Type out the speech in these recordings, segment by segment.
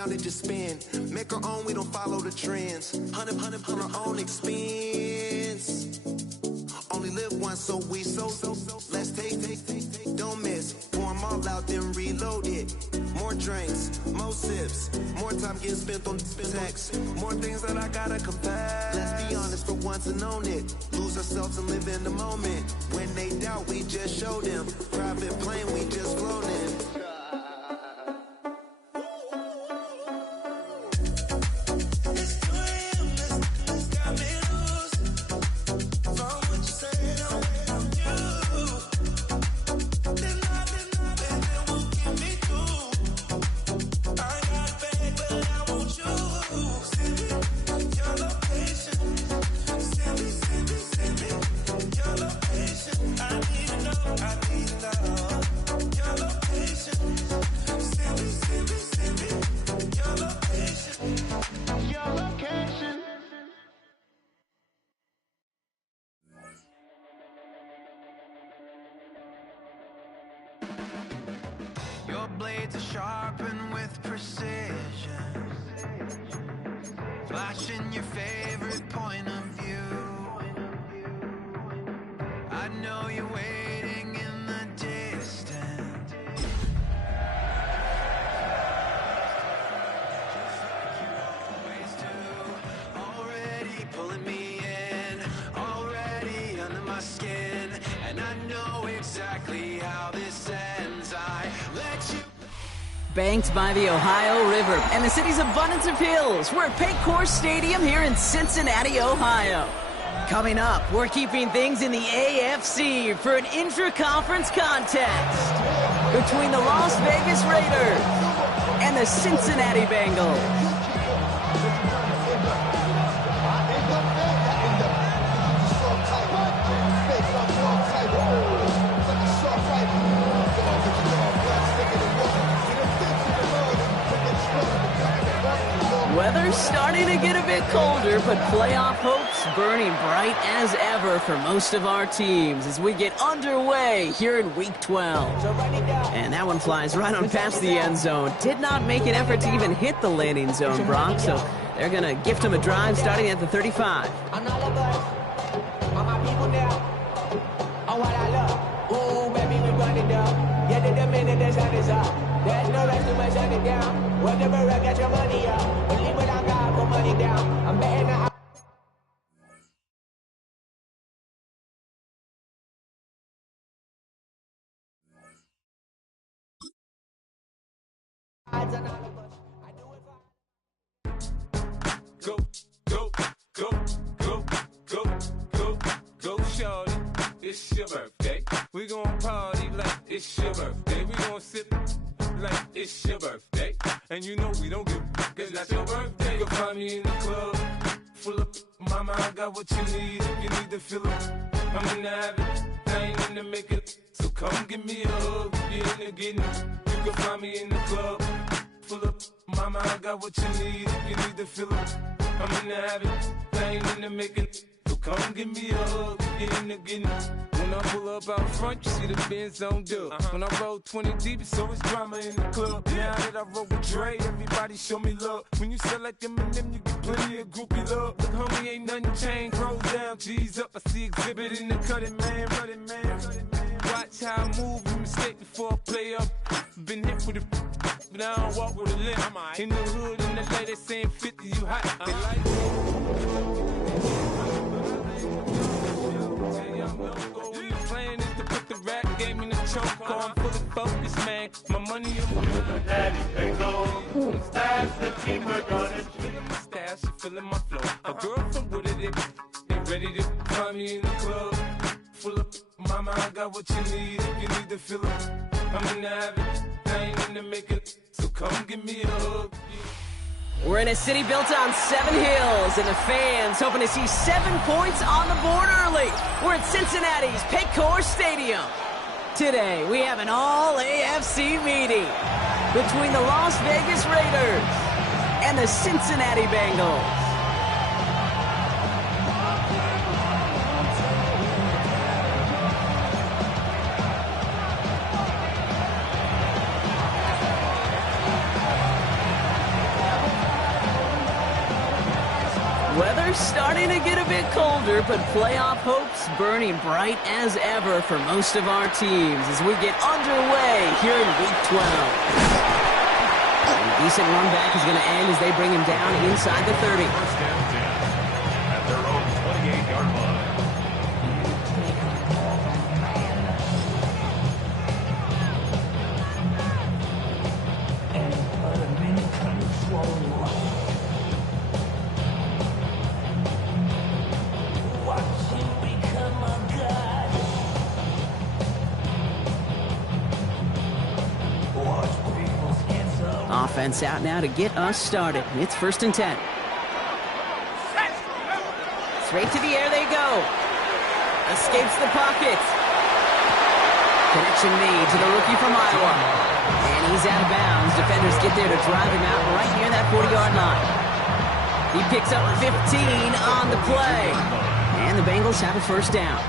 count it, just spend. Make our own, we don't follow the trends. 100 on our own expense. Only live once, so let's take. Don't miss. Pour 'em all out, then reload it. More drinks, more sips. More time getting spent on text. More things that I gotta confess. Let's be honest for once and own it. Lose ourselves and live in the moment. When they doubt, we just show them. Private plane, we just flown in. Your blades are sharpened with precision, flashing your favorite point of view. I know you're waiting in the distance. Ways to already pulling me in, already under my skin, and I know exactly how this ends. I let you. Banked by the Ohio River and the city's abundance of hills, we're at Paycor Stadium here in Cincinnati, Ohio. Coming up, we're keeping things in the AFC for an intra-conference contest between the Las Vegas Raiders and the Cincinnati Bengals. Weather's starting to get a bit colder, but playoff hopes burning bright as ever for most of our teams as we get underway here in Week 12. And that one flies right on past the end zone. Did not make an effort to even hit the landing zone, Brock, so they're going to gift him a drive starting at the 35. There's no rush to my shut it down. Whatever I get your money up. Believe what I got, put money down. I'm betting that Go, shorty. It's your birthday. We gon' party like it's your birthday. We gon' sip like it's your birthday. And you know we don't give cause that's your birthday. You can find me in the club, full of mama, I got what you need. If you need to fill up, I'm in the habit, I ain't in the make it. So come give me a hug, you in the getting. You can find me in the club, full of mama, I got what you need. If you need to fill up, I'm in the habit, I ain't in the make it. So come give me a hug, you in the getting. When I pull up out front, you see the Benz on dub. When I roll 20 deep, it's always drama in the club. Now that I roll with Dre, everybody show me love. When you sell like them and them, you get plenty of groupie love. Look, homie, ain't nothing changed. Rolls down, G's up. I see exhibit in the cutting, man. Watch how I move, you mistake before I play up. Been hit with a but I don't walk with a limp. In the hood, in the LA, they saying 50, you hot. They like plan is to put the rap game in the choke on. Fully focused, man. My money is my daddy pay low. Stash the keeper running. Feeling my stash, feeling my flow. A girl from Wooded, they ready to find me in the club. Full of mama, I got what you need. If you need to fill up, I'm in the habit. I ain't in the make it. So come give me a hug. We're in a city built on 7 hills, and the fans hoping to see 7 points on the board early. We're at Cincinnati's Paycor Stadium. Today, we have an all-AFC meeting between the Las Vegas Raiders and the Cincinnati Bengals. starting to get a bit colder, but playoff hopes burning bright as ever for most of our teams as we get underway here in Week 12. A decent run back is going to end as they bring him down inside the 30. First down 10 at their own 28-yard line. Offense out now to get us started. It's 1st and 10. Straight to the air they go. Escapes the pocket. Connection made to the rookie from Iowa. And he's out of bounds. Defenders get there to drive him out right near that 40-yard line. He picks up 15 on the play. And the Bengals have a first down.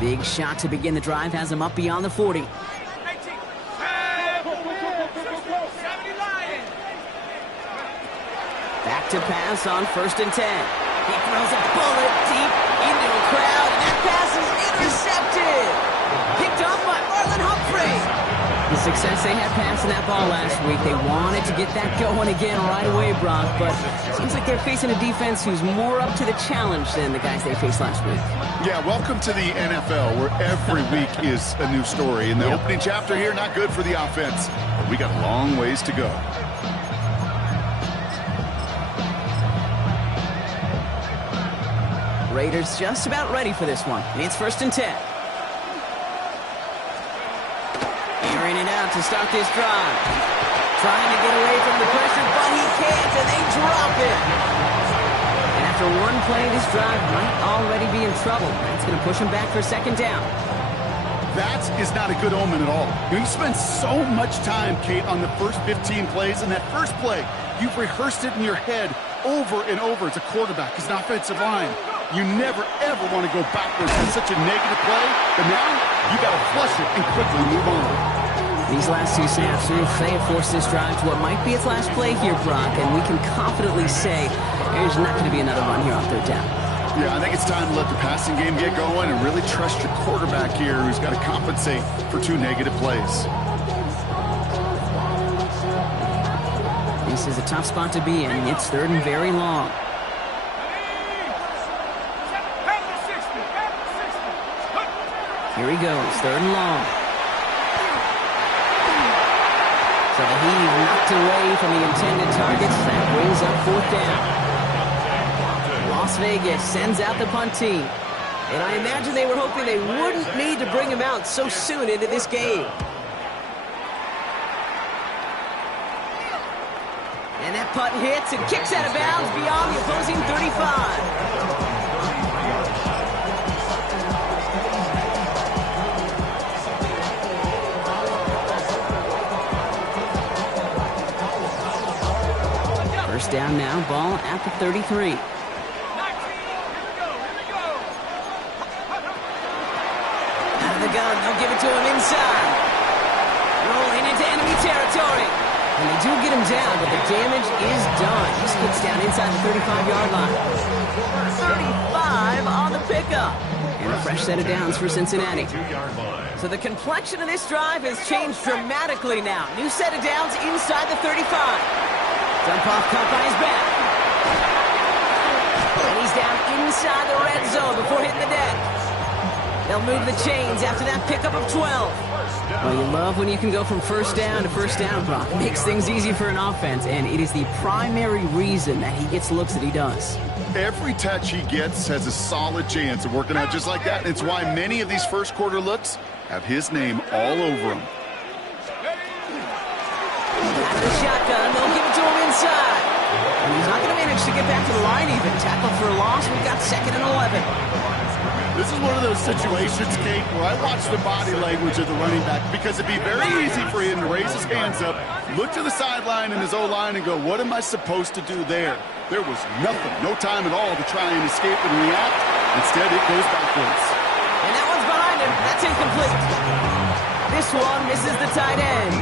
Big shot to begin the drive has him up beyond the 40. Back to pass on 1st and 10. He throws a bullet deep into a crowd, and that pass is intercepted. Picked off by Marlon Humphrey. The success they had passing that ball last week, they wanted to get that going again right away, Brock, but it seems like they're facing a defense who's more up to the challenge than the guys they faced last week. Yeah, welcome to the NFL, where every week is a new story. And the opening chapter here, not good for the offense, but we got a long ways to go. Raiders just about ready for this one. It's 1st and 10. Airing it out to start this drive. Trying to get away from the pressure, but he can't, and they drop it. And after one play, this drive might already be in trouble. That's going to push him back for 2nd down. That is not a good omen at all. You spend so much time, Kate, on the first 15 plays, and that first play, you've rehearsed it in your head over and over as a quarterback, as an offensive line. You never, ever want to go backwards in such a negative play, but now you got to flush it and quickly move on. These last two snaps, they have forced this drive to what might be its last play here, Brock, and we can confidently say there's not going to be another run here on 3rd down. Yeah, I think it's time to let the passing game get going and really trust your quarterback here, who's got to compensate for 2 negative plays. This is a tough spot to be in. It's 3rd and very long. Here he goes, 3rd and long. So the heave knocked away from the intended targets. That brings up 4th down. Las Vegas sends out the punt team. And I imagine they were hoping they wouldn't need to bring him out so soon into this game. And that punt hits and kicks out of bounds beyond the opposing 35. First down now, ball at the 33. Out of the gun, they'll give it to him inside. Rolling into enemy territory. And they do get him down, but the damage is done. He skips down inside the 35-yard line. 35 on the pickup. And a fresh set of downs for Cincinnati. So the complexion of this drive has changed dramatically now. New set of downs inside the 35. Dump off caught by his back. And he's down inside the red zone before hitting the deck. They'll move the chains after that pickup of 12. Well, you love when you can go from 1st down to 1st down, Brock. Makes things easy for an offense, and it is the primary reason that he gets looks that he does. Every touch he gets has a solid chance of working out just like that, and it's why many of these first quarter looks have his name all over them. Out of the shotgun, they'll give it to him inside. And he's not going to manage to get back to the line even. Tackle for a loss, we've got 2nd and 11. This is one of those situations, Kate, where I watch the body language of the running back because it'd be very easy for him to raise his hands up, look to the sideline in his O-line and go, what am I supposed to do there? There was nothing, no time at all to try and escape and react. Instead, it goes backwards. And that one's behind him. That's incomplete. This one misses the tight end.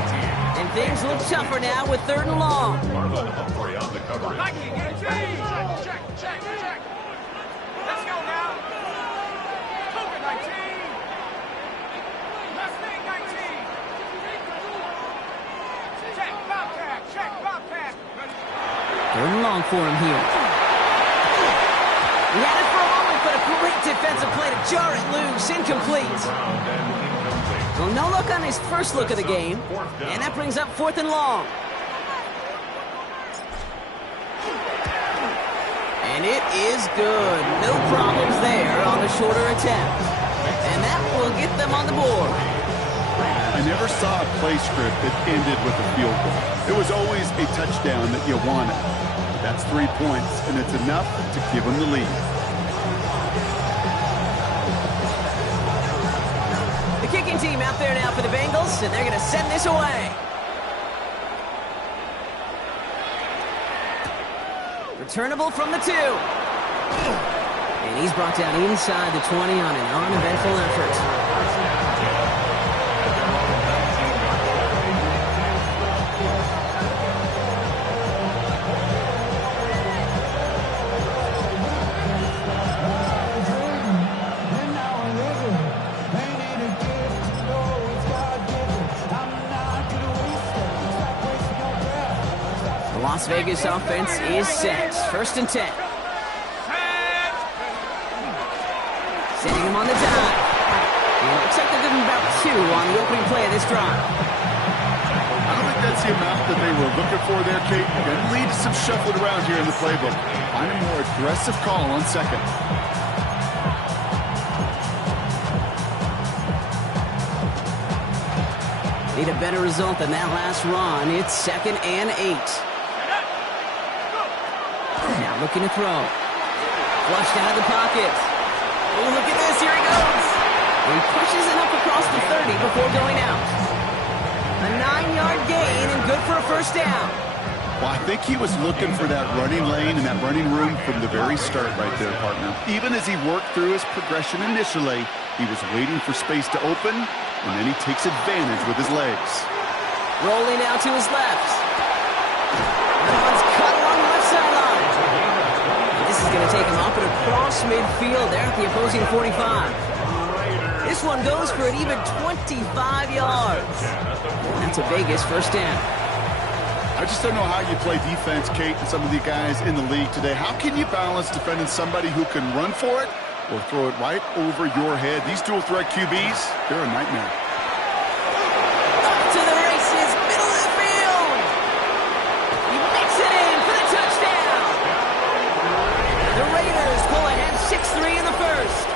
And Things look tougher now with 3rd and long. Marlon Humphrey on the coverage. Check. Let's go now. Cougar 19. Mustang 19. Check, Bobcat. 3rd and long for him here. He had it for a moment, but a great defensive play to jar it loose. Incomplete. Well, no look on his first look of the game, and that brings up 4th and long. And it is good. No problems there on the shorter attempt. And that will get them on the board. I never saw a play script that ended with a field goal. It was always a touchdown that you wanted. That's 3 points, and it's enough to give them the lead. The kicking team out there now for the Bengals, and they're going to send this away. Returnable from the 2. And he's brought down inside the 20 on an uneventful effort. Las Vegas offense is set. 1st and 10. Setting him on the dive. And it looks like they're giving about 2 on the opening play of this drive. I don't think that's the amount that they were looking for there, Kate. Going to lead to some shuffling around here in the playbook. Find a more aggressive call on 2nd. Need a better result than that last run. It's 2nd and 8. Now looking to throw. Flushed out of the pocket. Oh, look at this. Here he goes. He pushes it up across the 30 before going out. A 9-yard gain and good for a 1st down. Well, I think he was looking for that running lane and that running room from the very start right there, partner. Even as he worked through his progression initially, he was waiting for space to open, and then he takes advantage with his legs. Rolling out to his left. That one's cut along the left sideline. This is going to take him up and across midfield there at the opposing 45. This one goes for an even 25 yards. That's a Vegas 1st down. I just don't know how you play defense, Kate, and some of the guys in the league today. How can you balance defending somebody who can run for it or throw it right over your head? These dual threat QBs, they're a nightmare. Up to the races, middle of the field. He makes it in for the touchdown. The Raiders pull ahead 6-3 in the 1st.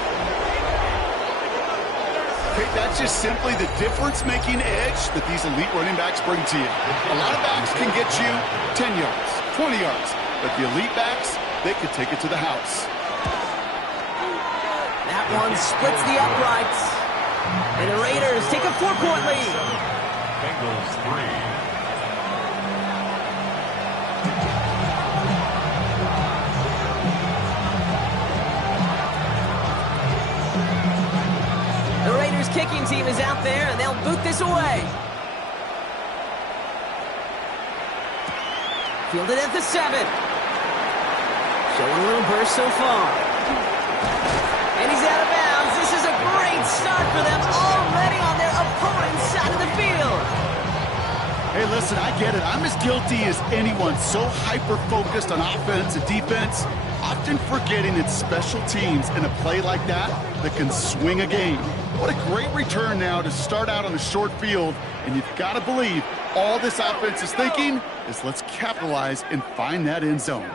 Kate, that's just simply the difference-making edge that these elite running backs bring to you. A lot of backs can get you 10 yards, 20 yards, but the elite backs, they could take it to the house. That one splits the uprights. And the Raiders take a 4-point lead. Bengals 3. The Raiders kicking team is out there, and they'll boot this away. Fielded at the 7. Showing a little burst so far. And he's out of bounds. This is a great start for them already on their opponent's side of the field. Hey, listen, I get it. I'm as guilty as anyone. So hyper-focused on offense and defense, often forgetting it's special teams in a play like that can swing a game. What a great return now to start out on a short field, and you've got to believe all this offense is thinking is let's capitalize and find that end zone.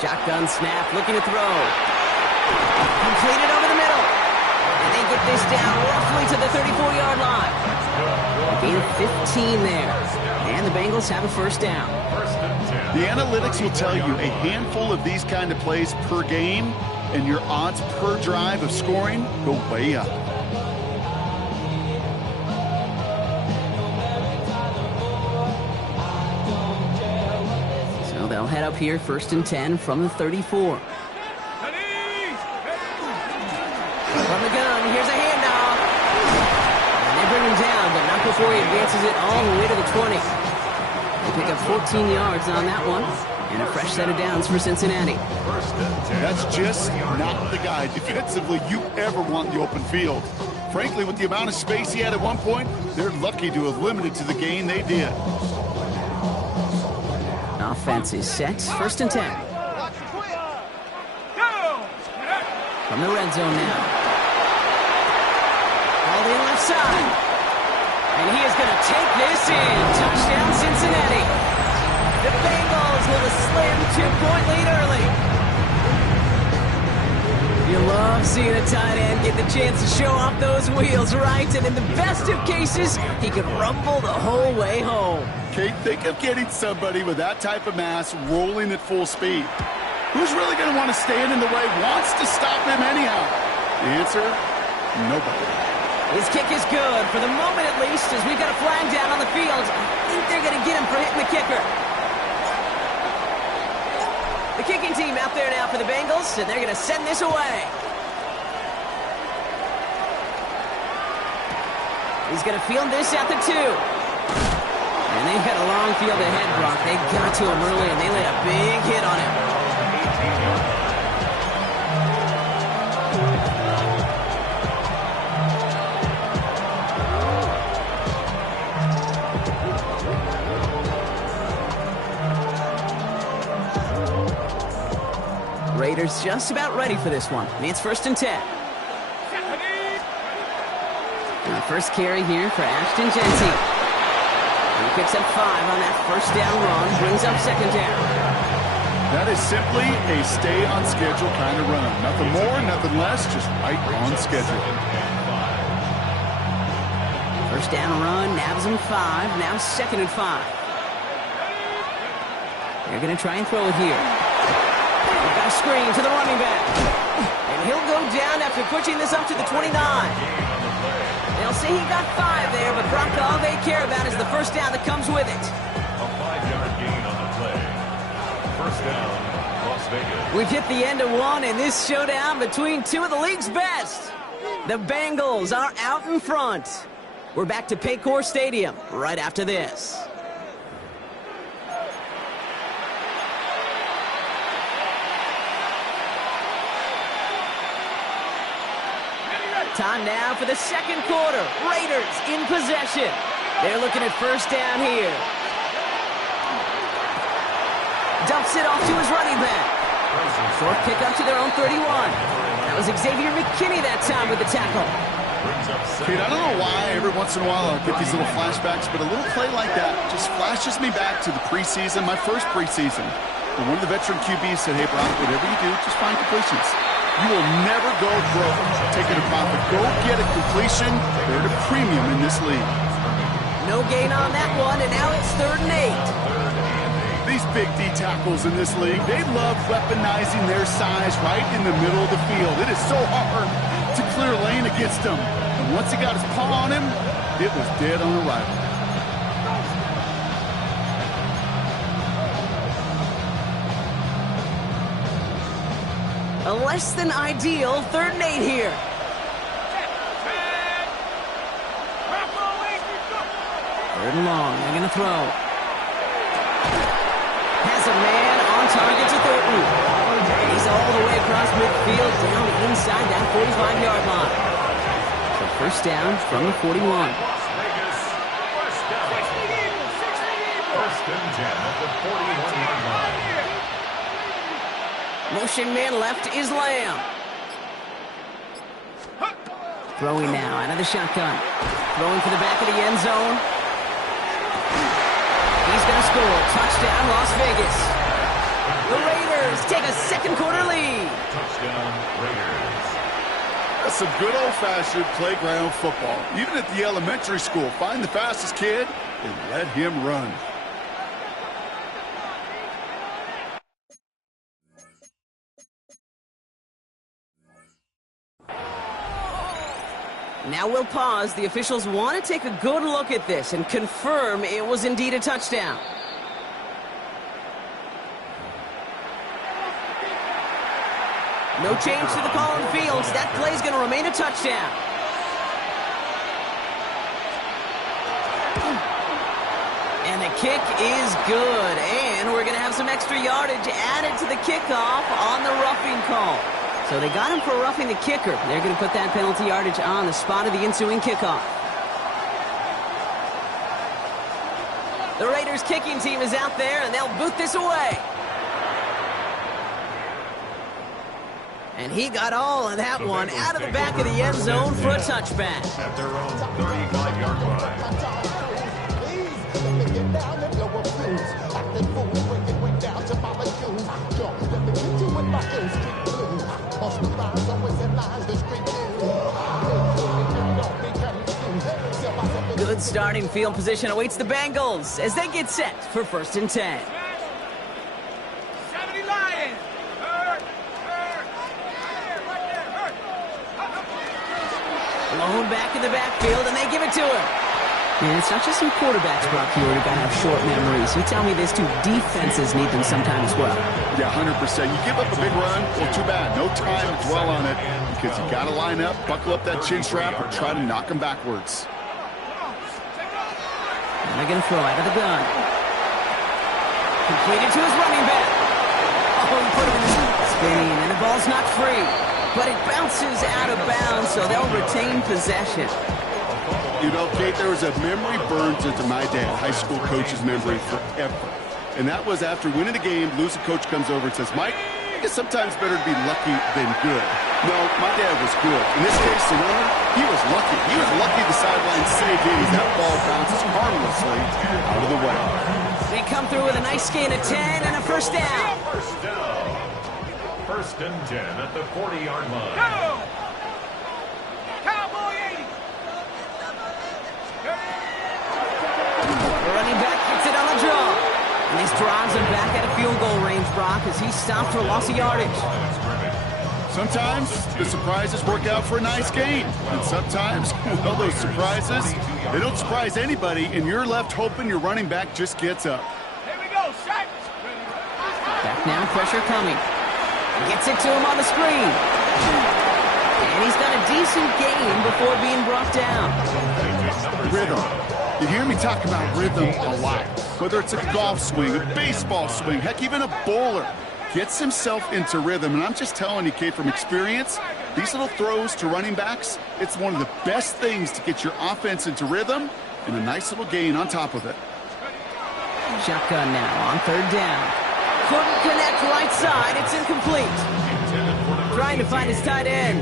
Shotgun snap, looking to throw. Completed over the middle. And they get this down roughly to the 34-yard line. Gain of 15 there. And the Bengals have a 1st down. The analytics will tell you a handful of these kind of plays per game, and your odds per drive of scoring go way up. So they'll head up here 1st and 10 from the 34. From the gun, here's a handoff. And they bring him down, but not before he advances it all the way to the 20. They pick up 14 yards on that one, and a fresh set of downs for Cincinnati. That's just not the guy defensively you ever want in the open field. Frankly, with the amount of space he had at one point, they're lucky to have limited to the gain they did. Offense is set. First and 10. From the red zone now. All the left side. And he is going to take this in. Touchdown, Cincinnati. The Bengals with a slim 2-point lead early. You love seeing a tight end get the chance to show off those wheels, right? And in the best of cases, he could rumble the whole way home. Kate, think of getting somebody with that type of mass rolling at full speed. Who's really going to want to stand in the way, wants to stop him anyhow? The answer, nobody. His kick is good, for the moment at least, as we've got a flag down on the field. I think they're going to get him for hitting the kicker. The kicking team out there now for the Bengals, and they're going to send this away. He's going to field this at the 2. And they've got a long field ahead, Brock. They got to him early, and they laid a big hit on him. Raiders just about ready for this one. It's first and 10. And the first carry here for Ashton Jeanty. He picks up 5 on that first down run, brings up second down. That is simply a stay-on-schedule kind of run. Nothing more, nothing less, just right on schedule. First down run, nabs him 5, now second and 5. They're going to try and throw it here. They've got a screen to the running back. And he'll go down after pushing this up to the 29. They'll say he got 5 there, but Brock, all they care about is the first down that comes with it. A 5-yard gain on the play. First down, Las Vegas. We've hit the end of one in this showdown between two of the league's best. The Bengals are out in front. We're back to Paycor Stadium right after this. Time now for the second quarter. Raiders in possession. They're looking at first down here. Dumps it off to his running back. Short kick up to their own 31. That was Xavier McKinney that time with the tackle. Kate, I don't know why every once in a while I get these little flashbacks, but a little play like that just flashes me back to the preseason, my first preseason. And one of the veteran QBs said, hey, Brock, whatever you do, just find completions. You will never go broke taking a profit. Go get a completion. They're at a premium in this league. No gain on that one, and now it's 3rd and 8. These big D tackles in this league, they love weaponizing their size right in the middle of the field. It is so hard to clear lane against them. And once he got his paw on him, it was dead on arrival. A less than ideal 3rd and 8 here. 3rd and long, they're going to throw. Has a man on target to Thornton. He's all the way across midfield down inside that 45-yard line. So first down from the 41. First and 10 at the 41-yard line. Motion man left is Lamb. Throwing now out of the shotgun. Throwing for the back of the end zone. He's going to score. Touchdown, Las Vegas. The Raiders take a second quarter lead. Touchdown, Raiders. That's some good old-fashioned playground football. Even at the elementary school, find the fastest kid and let him run. Now we'll pause. The officials want to take a good look at this and confirm it was indeed a touchdown. No change to the call on the field. That play is going to remain a touchdown. kick is good, and we're going to have some extra yardage added to the kickoff on the roughing call. So they got him for roughing the kicker. They're going to put that penalty yardage on the spot of the ensuing kickoff. The Raiders kicking team is out there, and they'll boot this away. And he got all of that one out of the back of the end zone for a touchback. At their own 35-yard line. Good starting field position awaits the Bengals as they get set for 1st and 10. 70 Lions. Blown back in the backfield, and they give it to him. And it's not just some quarterbacks, Brock, here who got to have short memories. You tell me this too, defenses need them sometime as well. Yeah, 100%. You give up a big run, well, too bad. No time to dwell on it because you got to line up, buckle up that chin strap, or try to knock them backwards. And they're going to throw out of the gun. Completed to his running back. Oh, he put him in his spinning, and the ball's not free. But it bounces out of bounds, so they'll retain possession. You know, Kate, there was a memory burned into my dad, high school coach's memory forever. And that was after winning the game, losing coach comes over and says, Mike, I guess sometimes better to be lucky than good. No, my dad was good. In this case, the winner, he was lucky. He was lucky the sideline saved him as that ball bounces harmlessly out of the way. They come through with a nice gain of 10 and a first down. First down. 1st and 10 at the 40-yard line. Go! Cowboy 80. The running back gets it on the draw. And this drives him back at a field goal range, Brock, as he stopped for loss of yardage. Sometimes the surprises work out for a nice gain. And sometimes, well, those surprises, they don't surprise anybody, and you're left hoping your running back just gets up. Here we go, Shaq. Back now, pressure coming. Gets it to him on the screen. And he's got a decent gain before being brought down. Rhythm. You hear me talk about rhythm a lot. Whether it's a golf swing, a baseball swing, heck, even a bowler gets himself into rhythm. And I'm just telling you, Kate, from experience, these little throws to running backs, it's one of the best things to get your offense into rhythm and a nice little gain on top of it. Shotgun now on 3rd down. Couldn't connect right side. It's incomplete. Trying to find his tight end.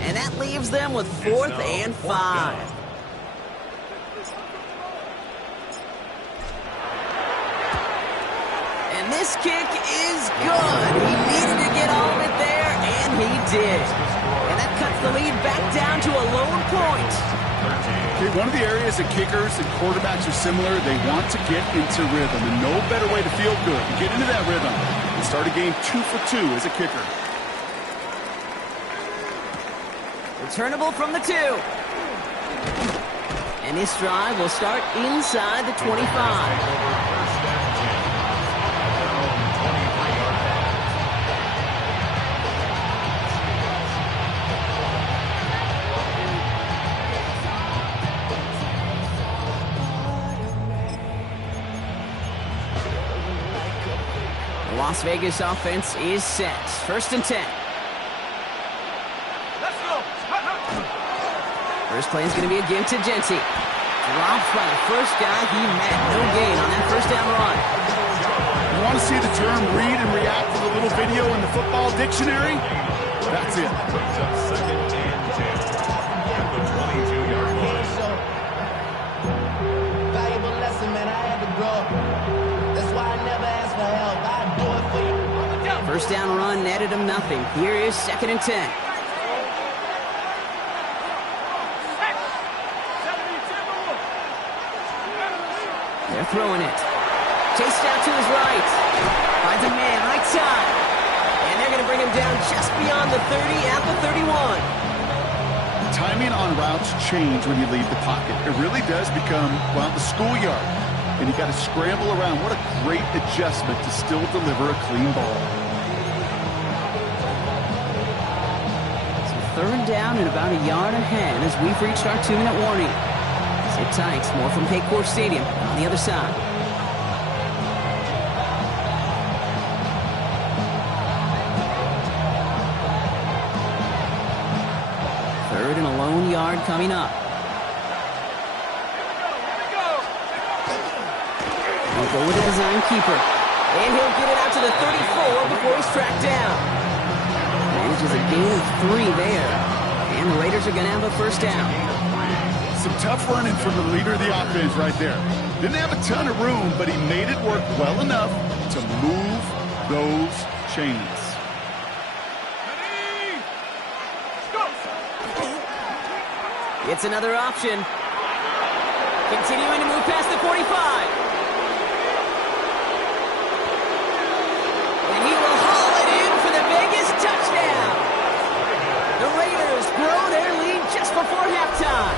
And that leaves them with 4th and 5. And this kick is good. He needed to get all of it there, and he did. And that cuts the lead back down to a lone point. Okay, one of the areas that kickers and quarterbacks are similar, they want to get into rhythm. And no better way to feel good and get into that rhythm and start a game 2 for 2 as a kicker. Returnable from the 2. And this drive will start inside the 25. Las Vegas offense is set. 1st and 10. Let's go. First play is going to be a give to Genty. Dropped by the first guy he met. No gain on that first down run. You want to see the term read and react to the little video in the football dictionary? That's it. Brings up 2nd and 10 at the 22-yard line. Valuable lesson, man. I had to grow. That's why I never ask for help. I do it for you. First down run netted him nothing. Here is 2nd and 10. They're throwing it. Chased out to his right. Finds a man right side. And they're going to bring him down just beyond the 30 at the 31. Timing on routes change when you leave the pocket. It really does become, well, the schoolyard. And you got to scramble around. What a great adjustment to still deliver a clean ball. So 3rd down and about a yard ahead as we've reached our 2-minute warning. Sit tight. More from Paycor Stadium on the other side. yard coming up. He'll go with a design keeper. And he'll get it out to the 34 before he's tracked down. Manages a gain of 3 there. And the Raiders are going to have a first down. Some tough running from the leader of the offense right there. Didn't have a ton of room, but he made it work well enough to move those chains. It's another option. Continuing to move past the 45. And he will haul it in for the Vegas touchdown. The Raiders grow their lead just before halftime.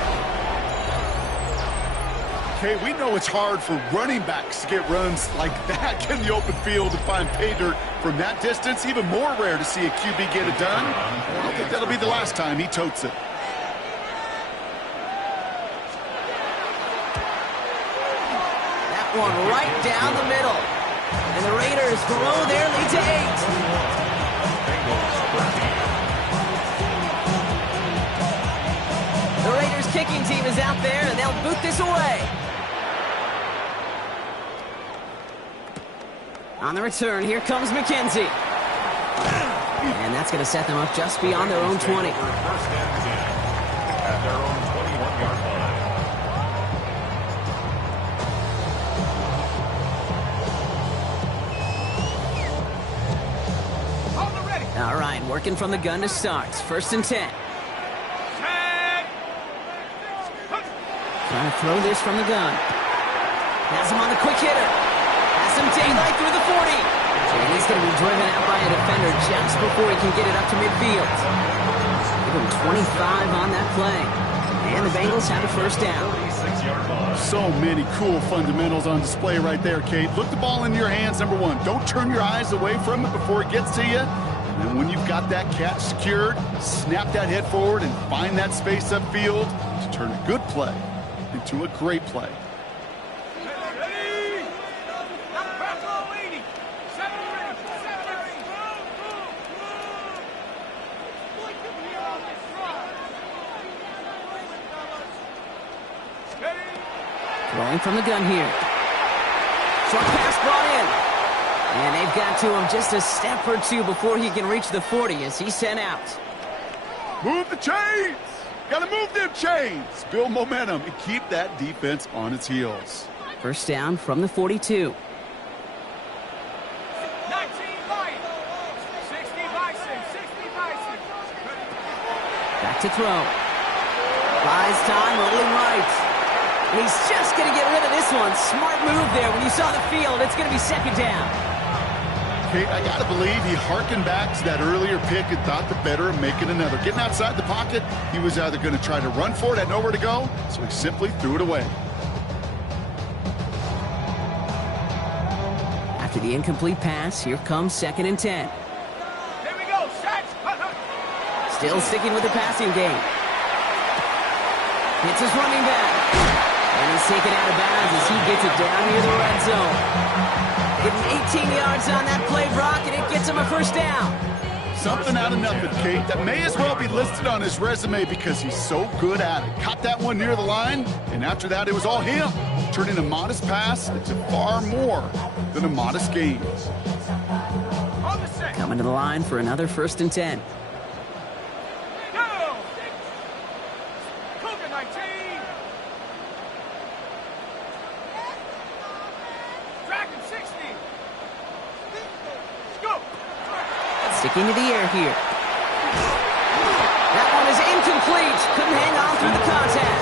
Okay, we know it's hard for running backs to get runs like that in the open field and find pay dirt from that distance. Even more rare to see a QB get it done. I don't think that'll be the last time he totes it. That one right down the middle. And the Raiders grow their lead to 8. The Raiders kicking team is out there, and they'll boot this away. On the return, here comes McKenzie. And that's going to set them up just beyond their own 20. First and 10 at their own 21-yard line. Hold it ready. All right, working from the gun to start. First and 10. Trying to throw this from the gun. Has him on the quick hitter. Has some daylight through the 40. And he's going to be driven out by a defender just before he can get it up to midfield. Give him 25 on that play. And the Bengals have a first down. So many cool fundamentals on display right there, Kate. Look the ball into your hands, number one. Don't turn your eyes away from it before it gets to you. And then when you've got that catch secured, snap that head forward and find that space upfield to turn a good play into a great play. Throwing from the gun here. Short pass brought in. And they've got to him just a step or two before he can reach the 40 as he's sent out. Move the chains! Gotta move them chains! Build momentum and keep that defense on its heels. First down from the 42. 19 Lions. 60 Bison. 60 Bison. Back to throw. Buys time, rolling right. And he's just going to get rid of this one. Smart move there. When you saw the field, it's going to be second down. Kate, I got to believe he harkened back to that earlier pick and thought the better of making another. Getting outside the pocket, he was either going to try to run for it, had nowhere to go, so he simply threw it away. After the incomplete pass, here comes second and 10. Here we go. Set. Still sticking with the passing game. Hits his running back. And he's taken out of bounds as he gets it down near the red zone. Getting 18 yards on that play, Brock, and it gets him a first down. Something out of nothing, Kate. That may as well be listed on his resume because he's so good at it. Caught that one near the line, and after that, it was all him. Turning a modest pass into far more than a modest gain. On the set. Coming to the line for another first and 10. Go. Cougar 19. Dragon 60. Go. Sticking to the air here. That one is incomplete. Couldn't hang on through the contact.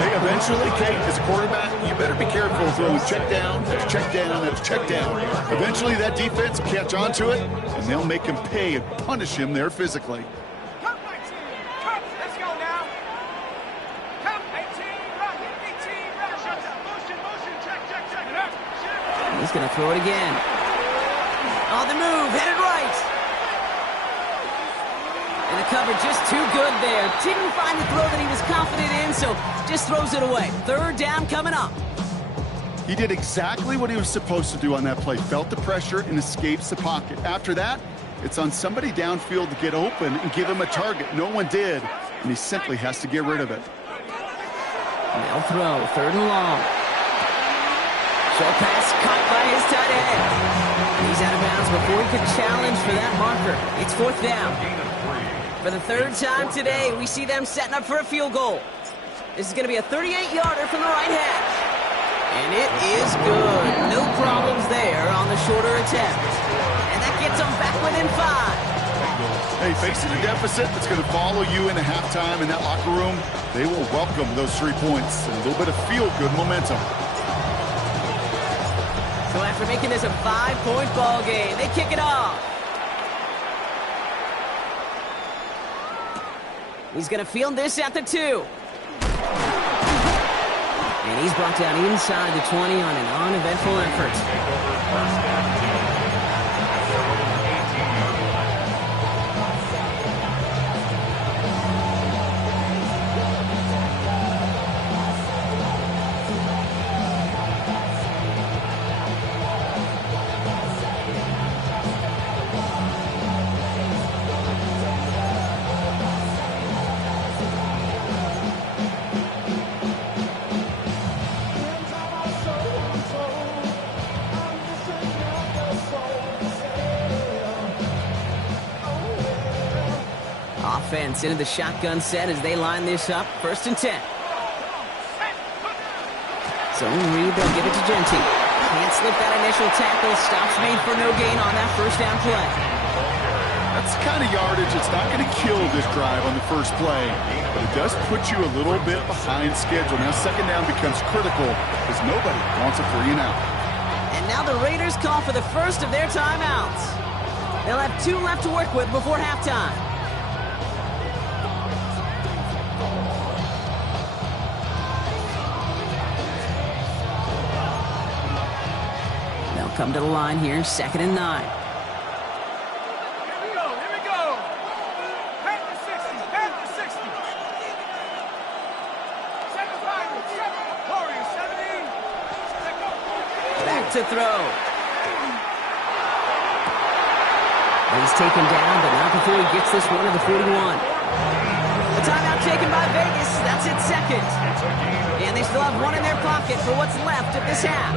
Hey, eventually, Kate, as a quarterback, you better be careful throwing check down, check down, check down. Eventually, that defense will catch on to it, and they'll make him pay and punish him there physically. Come 19. Come. Let's go now. Come 18. Run. 18. Run. Shut down. Motion. Check. He's going to throw it again. On the move, headed right. And the cover just too good there. Didn't find the throw that he was confident in, so just throws it away. Third down coming up. He did exactly what he was supposed to do on that play. Felt the pressure and escapes the pocket. After that, it's on somebody downfield to get open and give him a target. No one did. and he simply has to get rid of it. They'll throw, 3rd and long. Short pass caught by his tight end. He's out of bounds before he could challenge for that marker. It's 4th down. For the 3rd time today, we see them setting up for a field goal. This is going to be a 38-yarder from the right hash. And it is good. No problems there on the shorter attempt. And that gets them back within 5. Hey, facing a deficit that's going to follow you into halftime in that locker room, they will welcome those 3 points and a little bit of feel-good momentum. So after making this a 5-point ball game, they kick it off. He's going to field this at the 2. And he's brought down inside the 20 on an uneventful effort. Offense into the shotgun set as they line this up. 1st and 10. Zone read, they'll give it to Genty. Can't slip that initial tackle. Stops made for no gain on that 1st down play. That's the kind of yardage that's not going to kill this drive on the first play, but it does put you a little bit behind schedule. Now 2nd down becomes critical because nobody wants a 3 and out. And now the Raiders call for the first of their timeouts. They'll have 2 left to work with before halftime. Come to the line here, 2nd and 9. Here we go, here we go. Panther 60, Panther 60. 7 Pirates, 7 Warriors, 70. Back to throw. He's taken down, but not before he gets this one to the 41. The timeout taken by Vegas. That's its 2nd. And they still have 1 in their pocket for what's left of this half.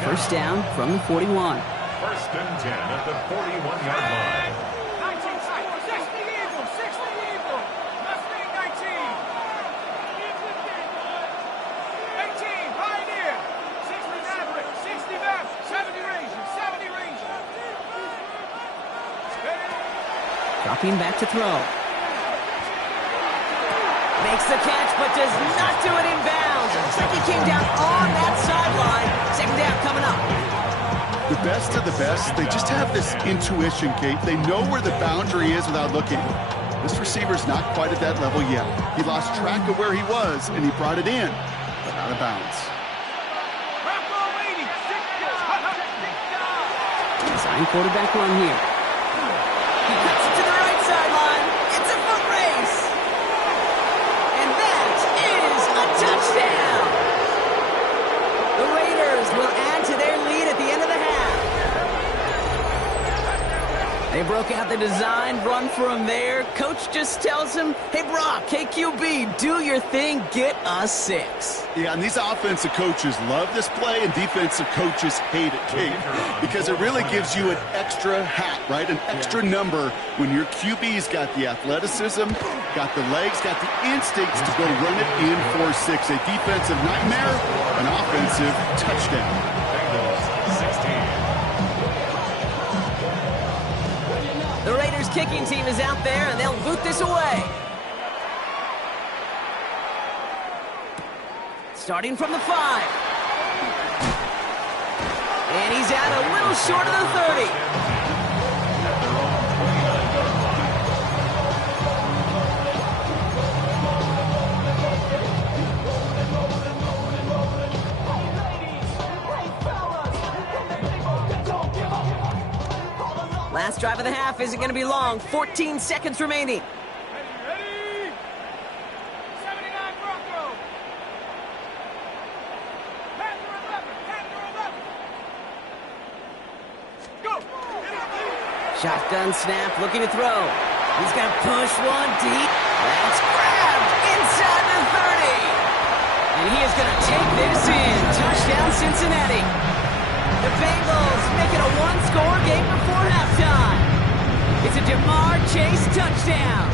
1st down from the 41. 1st and 10 at the 41-yard line. 19, 60 Eagles, 60 Eagles. Mustang 19. 18, Pioneer. 60 Maverick, 60 Maverick, 70 Ranger, 70 Ranger. Dropping back to throw. Makes the catch, but does not do it in bounds. Looks like he came down on that sideline. 2nd down coming up. The best of the best, they just have this intuition, Kate. They know where the boundary is without looking. This receiver's not quite at that level yet. He lost track of where he was, and he brought it in, but out of bounds. Design quarterback run here. He cuts it to the right sideline. It's a foot race. And that is a touchdown. The Raiders will add to their lead at the end of the half. They broke out the design run for him there. Coach just tells him, hey, Brock, KQB, do your thing, get us 6. Yeah, and these offensive coaches love this play, and defensive coaches hate it, Kate, because it really gives you an extra hat, right? An extra number when your QB's got the athleticism, got the legs, got the instincts to go run it in for 6. A defensive nightmare, an offensive touchdown. Bengals 16. The Raiders kicking team is out there, and they'll boot this away. Starting from the 5. And he's out a little short of the 30. Last drive of the half isn't going to be long. 14 seconds remaining. Ready? 79 Bronco. Panther 11, Panther 11. Go. Shotgun snap, looking to throw. He's going to push one deep. That's grabbed inside the 30. And he is going to take this in. Touchdown, Cincinnati. The Bengals make it a one-score game before halftime. It's a Jamar Chase touchdown.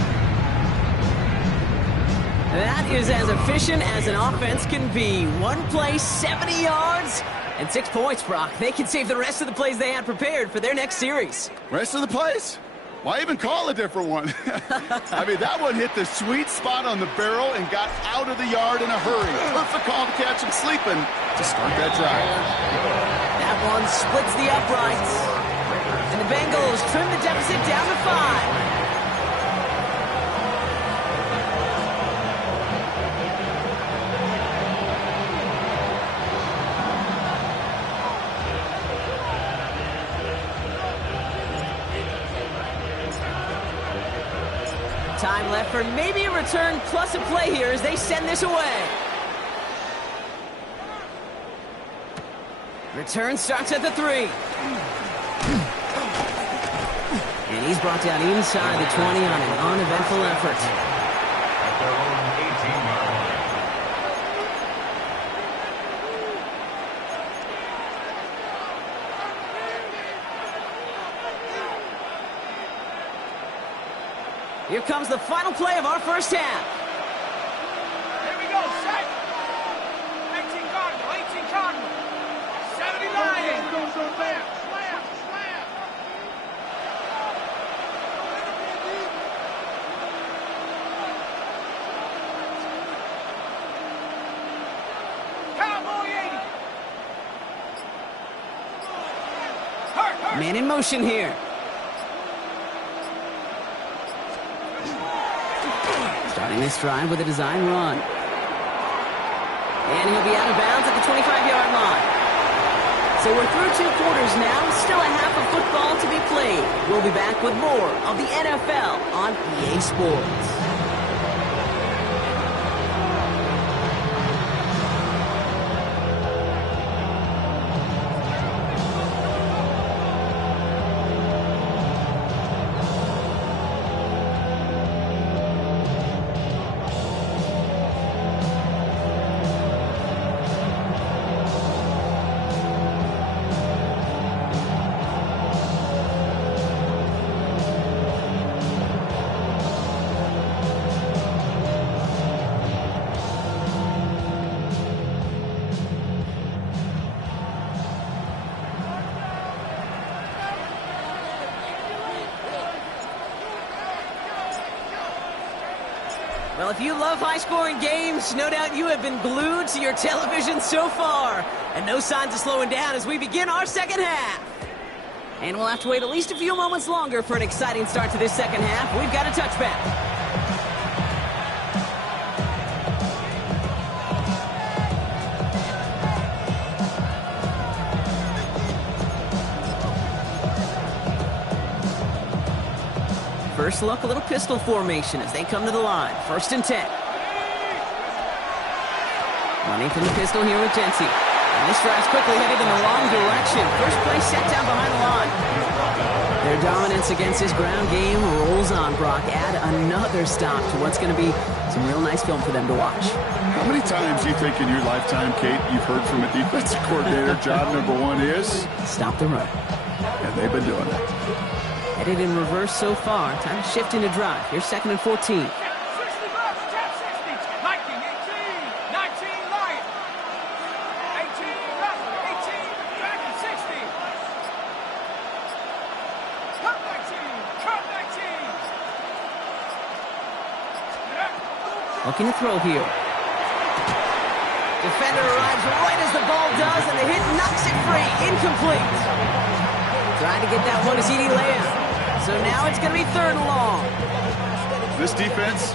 That is as efficient as an offense can be. One play, 70 yards, and 6 points, Brock. They can save the rest of the plays they had prepared for their next series. Rest of the plays? Why even call a different one? I mean, that one hit the sweet spot on the barrel and got out of the yard in a hurry. Perfect call to catch him sleeping to start that drive. That one splits the uprights. And the Bengals trim the deficit down to 5. Time left for maybe a return plus a play here as they send this away. Return starts at the 3. And he's brought down inside the 20 on an uneventful effort. At their own 18-yard line. Here comes the final play of our first half. Here we go, set. 18 Cardinal, 18 Cardinal. 70 Lions. Slam, slam, slam. Cowboy 80. Hurt. Man in motion here. Starting this drive with a design run. And he'll be out of bounds at the 25-yard line. So we're through 2 quarters now, still a half of football to be played. We'll be back with more of the NFL on EA Sports. Well, if you love high-scoring games, no doubt you have been glued to your television so far. And no signs of slowing down as we begin our second half. And we'll have to wait at least a few moments longer for an exciting start to this second half. We've got a touchback. First look, a little pistol formation as they come to the line. 1st and 10. Running from the pistol here with Jency. And this drive's quickly headed in the wrong direction. First play set down behind the line. Their dominance against this ground game rolls on, Brock. Add another stop to what's going to be some real nice film for them to watch. How many times do you think in your lifetime, Kate, you've heard from a defensive coordinator, job number 1 is? Stop the run. And they've been doing it. Headed in reverse so far. Time to shift into drive. Here's 2nd and 14. 60 bucks, tap 60. Viking 18, 19 Lion. 18 Russell, 18 Dragon 60. Cut 19, cut 19. Looking to throw here. Defender arrives right as the ball does, and the hit knocks it free. Incomplete. Trying to get that one to CeeDee Lamb. So now it's going to be 3rd and long. This defense,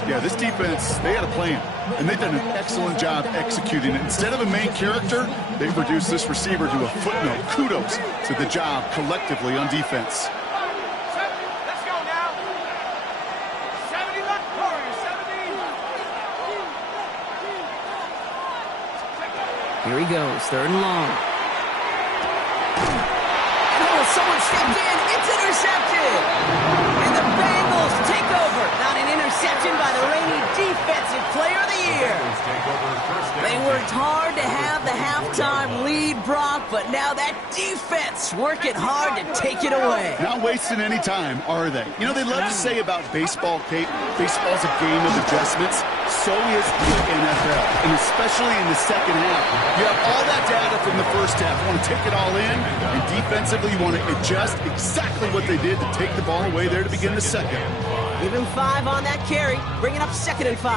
they had a plan. And they've done an excellent job executing it. Instead of a main character, they've reduced this receiver to a footnote. Kudos to the job collectively on defense. Let's go now. 70 left, Warriors, 70. Here he goes, 3rd and long. And someone stepped in, it's intercepted! And the Bengals take now that defense working hard to take it away. Not wasting any time, are they? You know, they love to say about baseball, Kate, baseball's a game of adjustments. So is the NFL, and especially in the second half. You have all that data from the first half. You want to take it all in, and defensively you want to adjust exactly what they did to take the ball away there to begin the second. Give him 5 on that carry, bringing up 2nd and 5.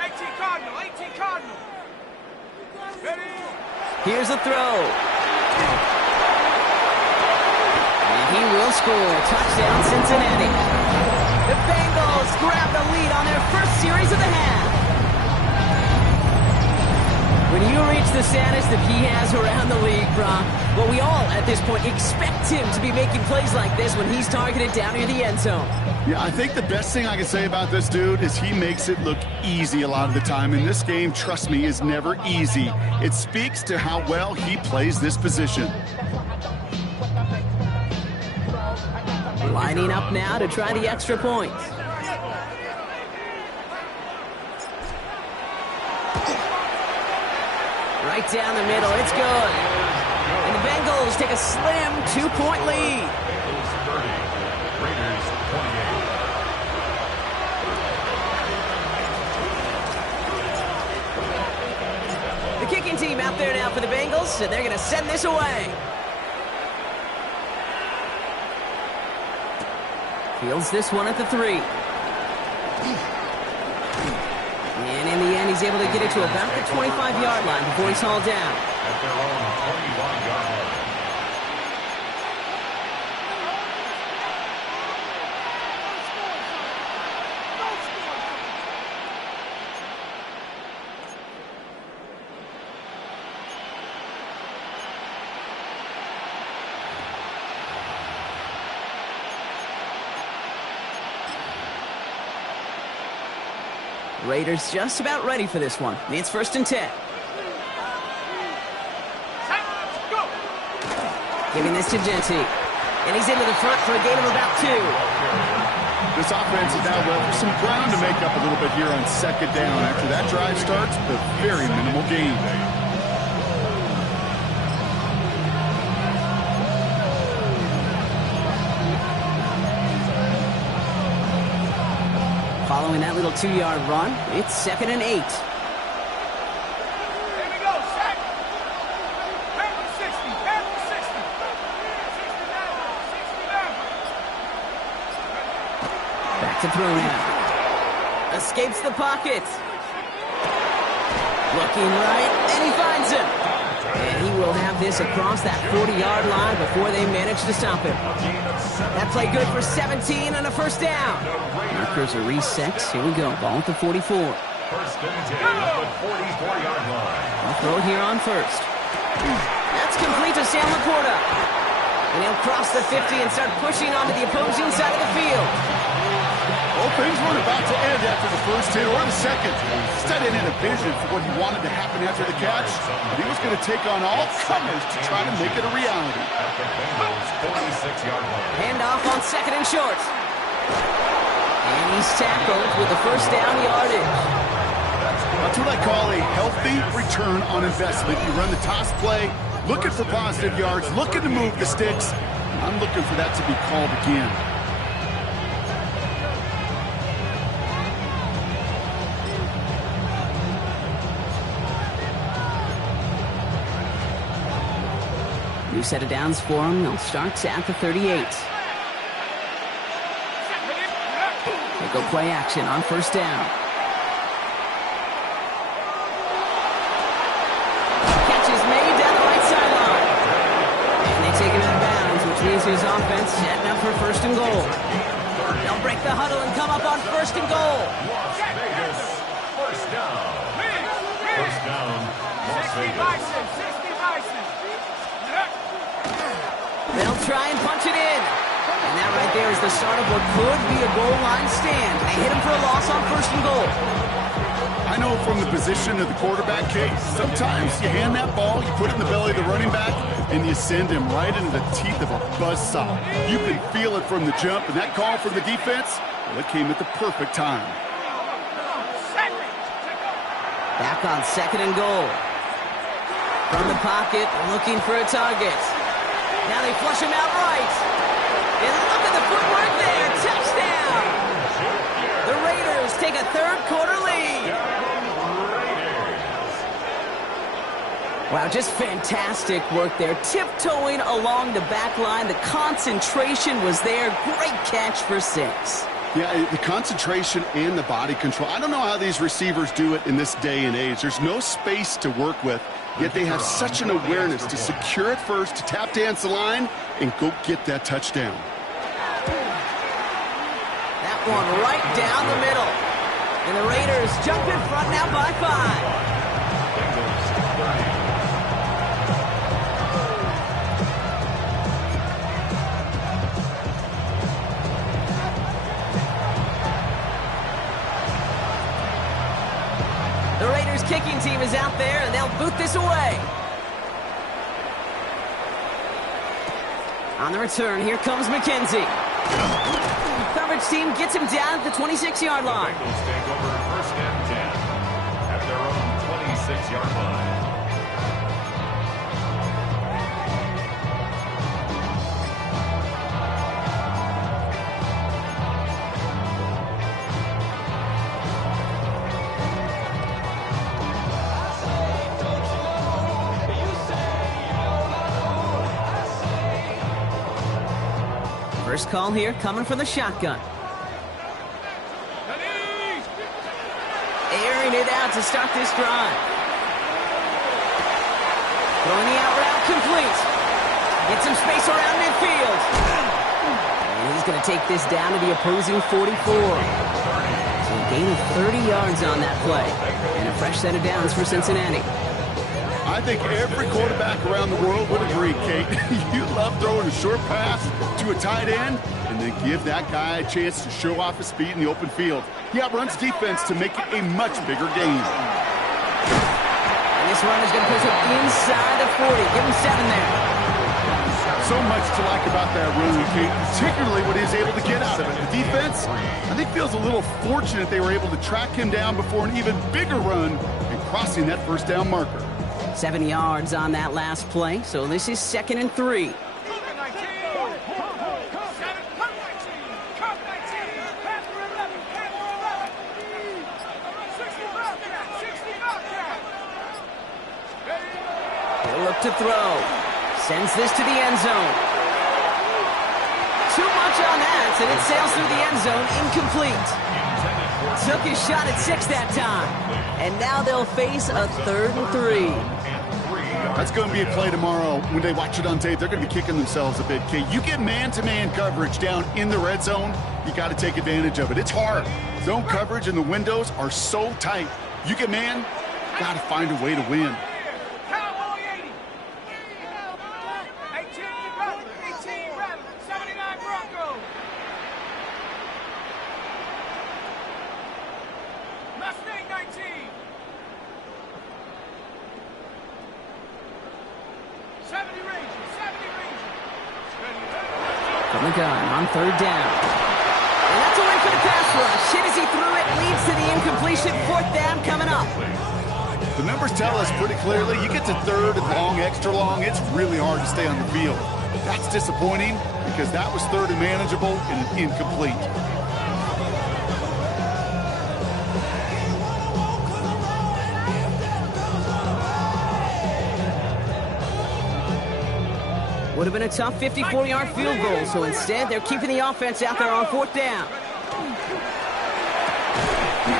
18 Cardinal, 18 Cardinal. Ready? Here's a throw. And he will score. Touchdown, Cincinnati. The Bengals grab the lead on their first series of the half. When you reach the status that he has around the league, Brock, well, we all, at this point, expect him to be making plays like this when he's targeted down near the end zone. Yeah, I think the best thing I can say about this dude is he makes it look easy a lot of the time. And this game, trust me, is never easy. It speaks to how well he plays this position. Lining up now to try the extra point. Right down the middle, it's good. And the Bengals take a slim 2-point lead. Bengals 30, Raiders 28. The kicking team out there now for the Bengals, and they're going to send this away. Fields this one at the 3. And in the end, he's able to get it to about the 25-yard line before he's hauled down. At their own 21-yard line. Raiders just about ready for this one. It's 1st and 10. Giving this to Genty. And he's into the front for a gain of about 2. This offense is now left with some ground to make up a little bit here on 2nd down. After that drive starts, a very minimal gain. Following that little 2-yard run, it's 2nd and 8. Here we go, set. Back to 60, back to 60. 69, 69. Back to throw now. Escapes the pocket. Looking right, and he finds him. And he will have this across that 40-yard line before they manage to stop him. That play good for 17 and a 1st down. Markers are reset. Here we go. Ball at the 44. 1st and 10 at the 44-yard line. I'll throw it here on 1st. That's complete to Sam Laporta. And he'll cross the 50 and start pushing onto the opposing side of the field. Well, things weren't about to end after the 1st hit or the 2nd. Instead, in a vision for what he wanted to happen after the catch, but he was going to take on all comers to try to make it a reality. At the Bengals 46-yard line. Handoff on 2nd and short. And he's tackled with the 1st down yardage. That's what I call a healthy return on investment. You run the toss play, looking for positive yards, looking to move the sticks. I'm looking for that to be called again. New set of downs for him. They'll start at the 38. They go play action on 1st down. Catch is made down the right sideline. And they take him out of bounds, which means his offense setting up for 1st and goal. They'll break the huddle and come up on 1st and goal. Las Vegas, 1st down. 1st down, Las 60 Vegas. bison, 60 bison. They'll try and punch it in. And that right there is the start of what could be a goal line stand. They hit him for a loss on 1st and goal. I know from the position of the quarterback, Kate, sometimes you hand that ball, you put it in the belly of the running back, and you send him right into the teeth of a buzzsaw. You can feel it from the jump, and that call from the defense, well, it came at the perfect time. Back on 2nd and goal. From the pocket, looking for a target. Now they flush him out right. And look at the footwork there. Touchdown! The Raiders take a third-quarter lead. Wow, just fantastic work there. Tiptoeing along the back line. The concentration was there. Great catch for 6. Yeah, the concentration and the body control. I don't know how these receivers do it in this day and age. There's no space to work with, yet they have such an awareness to secure it first, to tap dance the line, and go get that touchdown. That one right down the middle. And the Raiders jump in front now by 5. The Raiders kicking team is out there, and they'll boot this away. On the return, here comes McKenzie. Coverage team gets him down at the 26-yard line. The Bengals take over 1st and 10 at their own 26-yard line. First call here coming from the shotgun. Airing it out to start this drive. Throwing the out route complete. Get some space around midfield. And he's going to take this down to the opposing 44. So a gain of 30 yards on that play. And a fresh set of downs for Cincinnati. I think every quarterback around the world would agree, Kate. You love throwing a short pass to a tight end and then give that guy a chance to show off his speed in the open field. He outruns defense to make it a much bigger gain. And this run is going to push him inside the 40. Give him 7 there. So much to like about that run, Kate, particularly what he's able to get out of it. The defense, I think, feels a little fortunate they were able to track him down before an even bigger run and crossing that first down marker. 7 yards on that last play, so this is 2nd and 3. He'll look to throw. Sends this to the end zone. Too much on that, and it sails through the end zone, incomplete. Took his shot at 6 that time. And now they'll face a 3rd and 3. That's going to be a play tomorrow. When they watch it on tape, they're going to be kicking themselves a bit, Kate. You get man-to-man coverage down in the red zone, you got to take advantage of it. It's hard. Zone coverage and the windows are so tight. You get man, got to find a way to win. From the gun on 3rd down. And that's a win for the pass rush. Hit as he threw it, leads to the incompletion. 4th down coming up. The numbers tell us pretty clearly, you get to 3rd and long, extra long, it's really hard to stay on the field. That's disappointing because that was 3rd and manageable and incomplete. Would have been a tough 54-yard field goal, so instead they're keeping the offense out there on 4th down.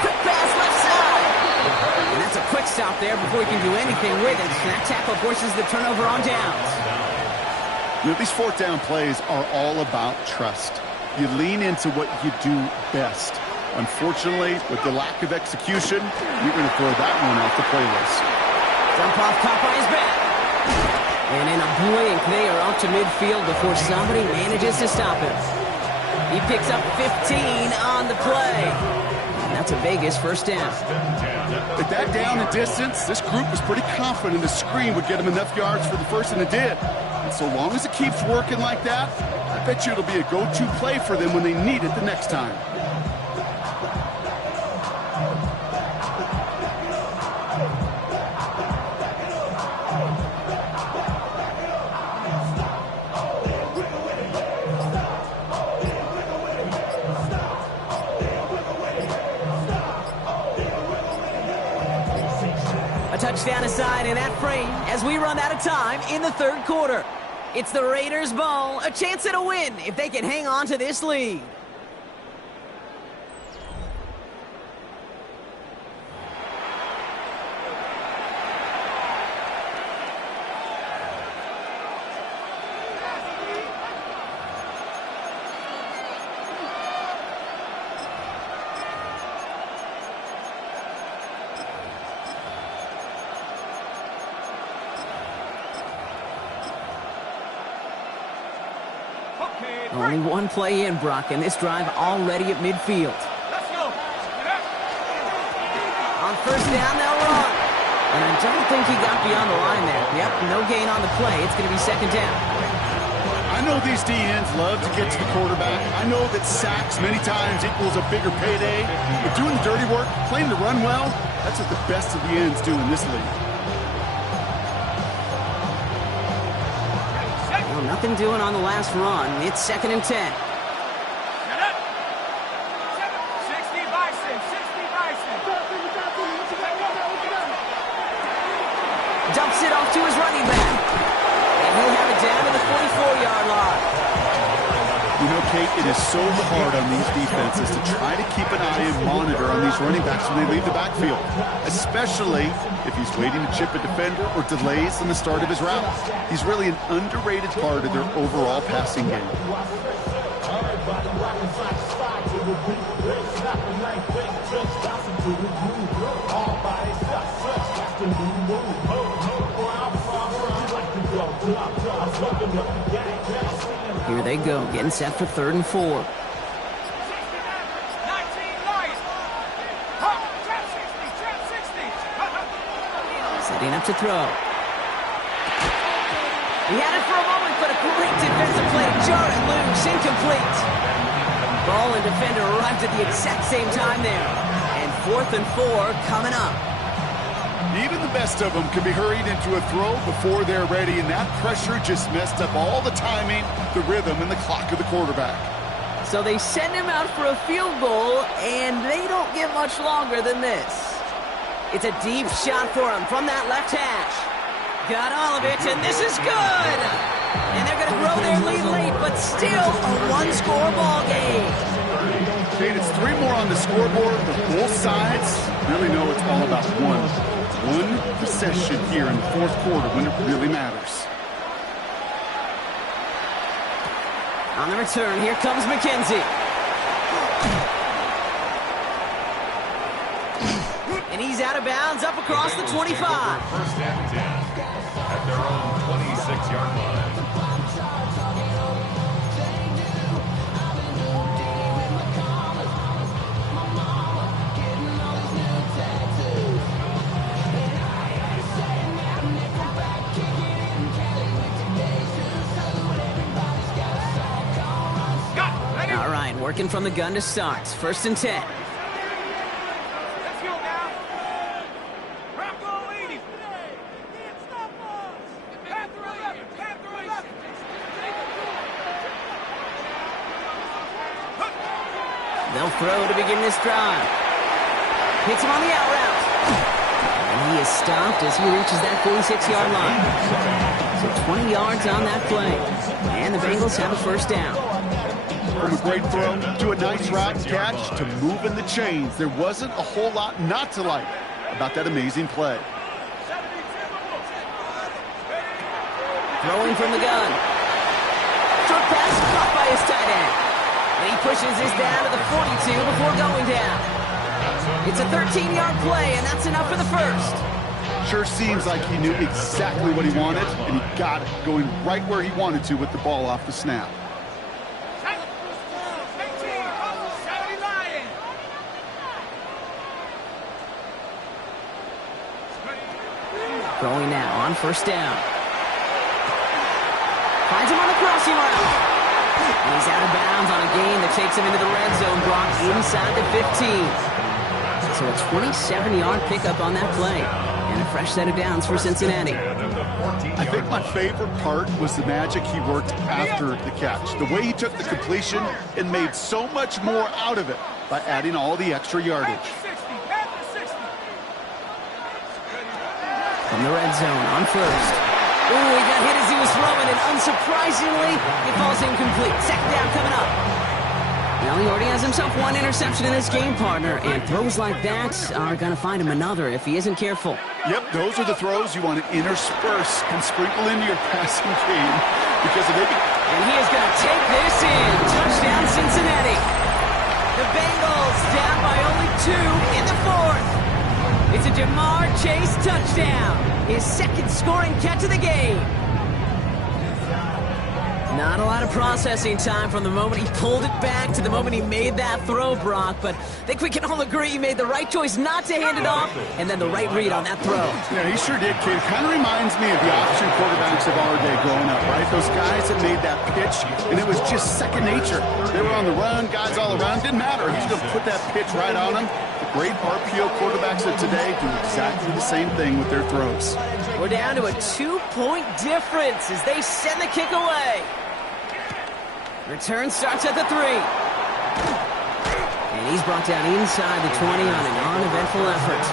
Quick pass left side. And that's a quick stop there before he can do anything with it. That tackle forces the turnover on downs. You know, these 4th down plays are all about trust. You lean into what you do best. Unfortunately, with the lack of execution, you're going to throw that one off the playlist. Jump off caught by his back. And in a blink, they are up to midfield before somebody manages to stop him. He picks up 15 on the play. And that's a Vegas 1st down. At that down and distance, this group was pretty confident the screen would get them enough yards for the first, and it did. And so long as it keeps working like that, I bet you it'll be a go-to play for them when they need it the next time. touchdown aside in that frame as we run out of time in the third quarter. It's the Raiders' ball, a chance at a win if they can hang on to this lead. Only one play in, Brock, and this drive already at midfield. Let's go. On first down, they'll run. And I don't think he got beyond the line there. Yep, no gain on the play. It's going to be second down. I know these DNs love to get to the quarterback. I know that sacks many times equals a bigger payday. But doing the dirty work, playing to run well, that's what the best of the ends do in this league. Well, nothing doing on the last run. It's second and 10. Shut up. 60 Bison. 60 Bison. Dumps it off to his running back. And he'll have it down to the 44-yard line. You know, Kate, it is so hard on these defenses to try to keep an eye and monitor on these running backs when they leave the backfield, especially if he's waiting to chip a defender or delays in the start of his route. He's really an underrated part of their overall passing game. Here they go, getting set for third and 4. 19 Lions. Trap 60. Setting up to throw. He had it for a moment, but a great defensive play to jar it loose, incomplete. Ball and defender arrived at the exact same time there. And fourth and 4 coming up. Even the best of them can be hurried into a throw before they're ready, and that pressure just messed up all the timing, the rhythm, and the clock of the quarterback. So they send him out for a field goal, and they don't get much longer than this. It's a deep shot for him from that left hash. Got all of it, and this is good! And they're going to grow their lead late, but still a one-score ball game. Kate, it's 3 more on the scoreboard, but both sides really know it's all about one possession here in the fourth quarter when it really matters. On the return, here comes McKenzie. And he's out of bounds up across the 25. First and 10 at their own 26-yard line. Working from the gun to start. First and 10. Let's go now. Bronco 80. Panther 11. Panther 11. They'll throw to begin this drive. Hits him on the out route. And he is stopped as he reaches that 46-yard line. So 20 yards on that play. And the Bengals have a first down. From a great throw to a nice route catch to moving the chains, there wasn't a whole lot not to like about that amazing play. Throwing from the gun. Short pass caught by his tight end. And he pushes this down to the 42 before going down. It's a 13-yard play, and that's enough for the first. Sure seems like he knew exactly what he wanted, and he got it, going right where he wanted to with the ball off the snap. Throwing now on first down. Finds him on the crossing route. And he's out of bounds on a gain that takes him into the red zone, Brock, inside the 15. So a 27-yard pickup on that play. And a fresh set of downs for Cincinnati. I think my favorite part was the magic he worked after the catch. The way he took the completion and made so much more out of it by adding all the extra yardage. from the red zone on first. Ooh, he got hit as he was throwing, and unsurprisingly, it falls incomplete. Second down coming up. Well, he already has himself one interception in this game, partner, and throws like that are going to find him another if he isn't careful. Yep, those are the throws you want to intersperse and sprinkle into your passing game because if they And he is going to take this in. Touchdown, Cincinnati. The Bengals down by only 2 in the fourth. It's a Jamar Chase touchdown. His second scoring catch of the game. Not a lot of processing time from the moment he pulled it back to the moment he made that throw, Brock. But I think we can all agree he made the right choice not to hand it off, and then the right read on that throw. Yeah, he sure did, kid. It kind of reminds me of the option quarterbacks of our day growing up, right? Those guys that made that pitch, and it was just second nature. They were on the run, guys all around. Didn't matter. He's going to put that pitch right on them. The great RPO quarterbacks of today do exactly the same thing with their throws. We're down to a 2-point difference as they send the kick away. Return starts at the 3. And he's brought down inside the 20 on an uneventful effort.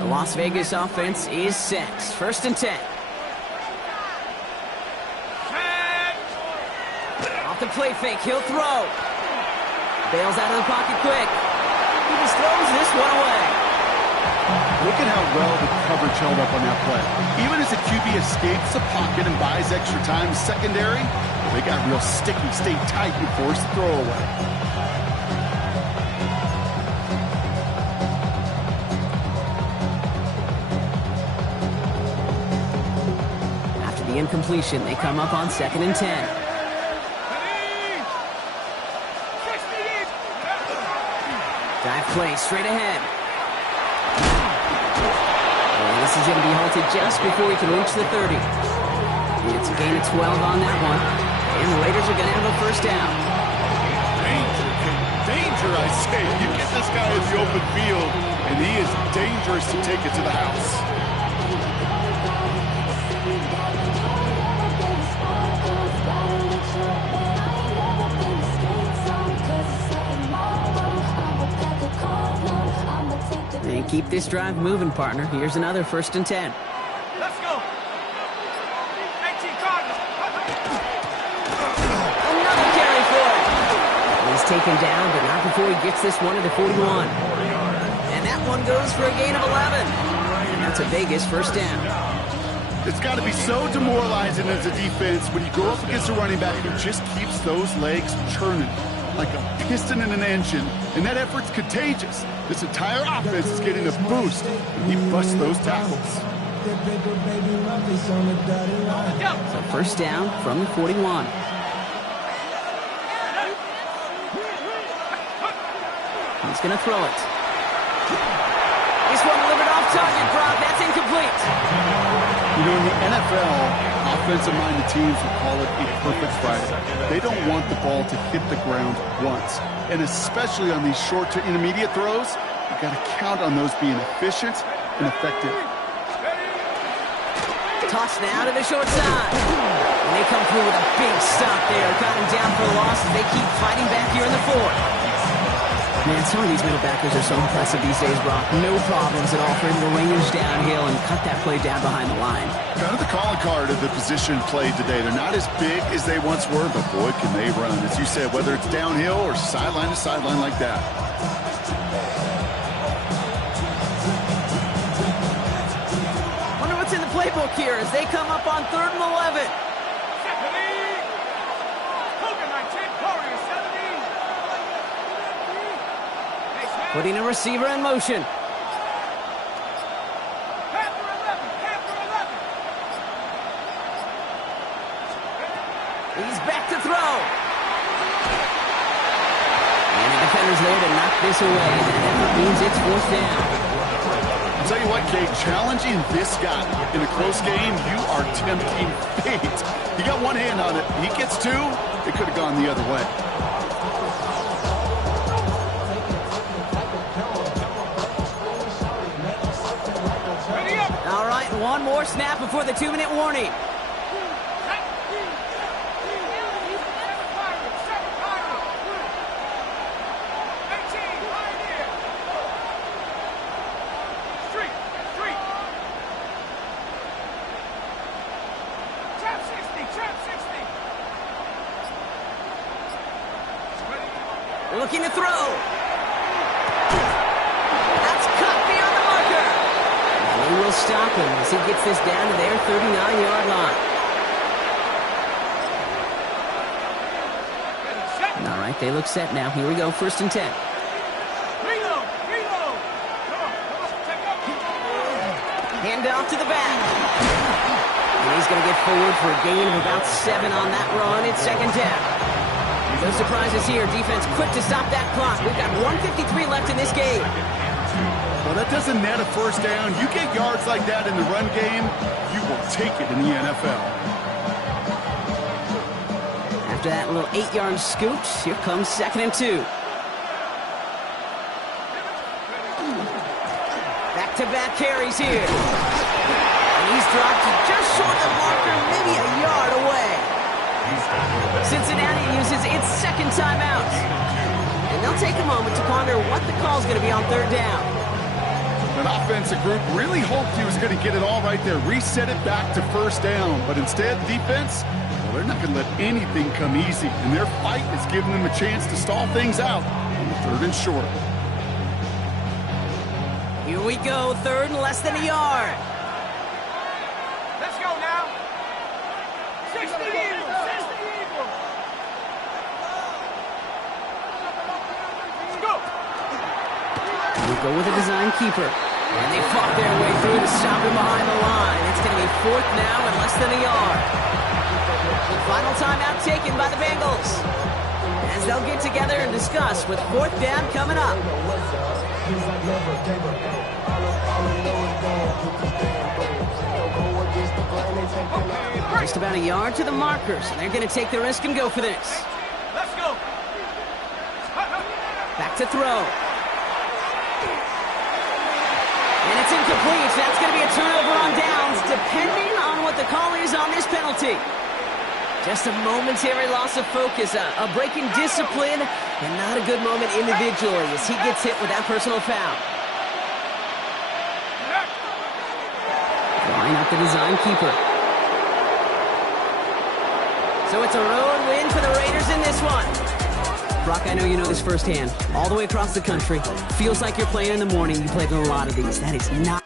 The Las Vegas offense is set. First and 10. The play fake, he'll throw. Bails out of the pocket quick. He just throws this one away. Look at how well the coverage held up on that play. Even as the QB escapes the pocket and buys extra time secondary, they got real sticky, stayed tight, and forced the throw away. After the incompletion, they come up on 2nd and 10. Dive play straight ahead. And this is going to be halted just before he can reach the 30. It's a gain of 12 on that one. And the Raiders are going to have a first down. Danger, kid. Danger, I say. You get this guy in the open field, and he is dangerous to take it to the house. And keep this drive moving, partner. Here's another 1st and 10. Let's go. 18 Cardinals. Another carry for it. He's taken down, but not before he gets this one to the 41. And that one goes for a gain of 11. And that's a Vegas first down. It's got to be so demoralizing as a defense when you go up against a running back who just keeps those legs churning like a piston in an engine, and that effort's contagious. This entire offense is getting a boost when he busts those tackles. So first down from the 41. He's going to throw it. This one delivered off target, Brock. That's incomplete. You know, in the NFL, offensive-minded teams will call it a perfect Friday. They don't want the ball to hit the ground once. And especially on these short to intermediate throws, you've got to count on those being efficient and effective. Toss now to the short side. And they come through with a big stop there. Got him down for a loss as they keep fighting back here in the 4th. Man, some of these middle backers are so impressive these days, Brock. No problems at all for him to range downhill and cut that play down behind the line. Kind of the calling card of the position played today. They're not as big as they once were, but boy, can they run. As you said, whether it's downhill or sideline to sideline like that. Wonder what's in the playbook here as they come up on 3rd and 11. Putting a receiver in motion. He's back to throw. And the defender's there to knock this away. That means it's 4th down. I'll tell you what, Kate, challenging this guy in a close game, you are tempting fate. He got one hand on it. He gets 2. It could have gone the other way. All one more snap before the 2-minute warning. Looking to throw. That's cut beyond the marker. And they will stop him as he gets this down to their 39-yard line. All right, they look set now. Here we go, 1st and 10. Reload! Reload! Hand off to the back. And he's going to get forward for a gain of about 7 on that run. It's 2nd down. No surprises here. Defense quick to stop that clock. We've got 1:53 left in this game. Well, that doesn't net a 1st down. You get yards like that in the run game, you will take it in the NFL. After that little 8-yard scoot, here comes 2nd and 2. Back-to-back carries here. And he's dropped just short of the marker, maybe a yard away. Cincinnati uses its 2nd timeout. And they'll take a moment to ponder what the call is going to be on 3rd down. An offensive group really hoped he was going to get it all right there, reset it back to 1st down. But instead, defense, well, they're not going to let anything come easy. And their fight is giving them a chance to stall things out on 3rd and short. Here we go, 3rd and less than a yard. Let's go now. 60 Eagles! 60 Eagles! Let's go! We go with a design keeper. And they fought their way through to stop him behind the line. It's going to be 4th now and less than a yard. Final timeout taken by the Bengals, as they'll get together and discuss with 4th down coming up. Just about a yard to the markers, and they're going to take the risk and go for this. Let's go! Back to throw. And it's incomplete. That's going to be a turnover on downs, depending on what the call is on this penalty. Just a momentary loss of focus, a break in discipline, and not a good moment individually as he gets hit with that personal foul. Line up the design keeper. So it's a road win for the Raiders in this one. Brock, I know you know this firsthand. All the way across the country. Feels like you're playing in the morning. You played in a lot of these. That is not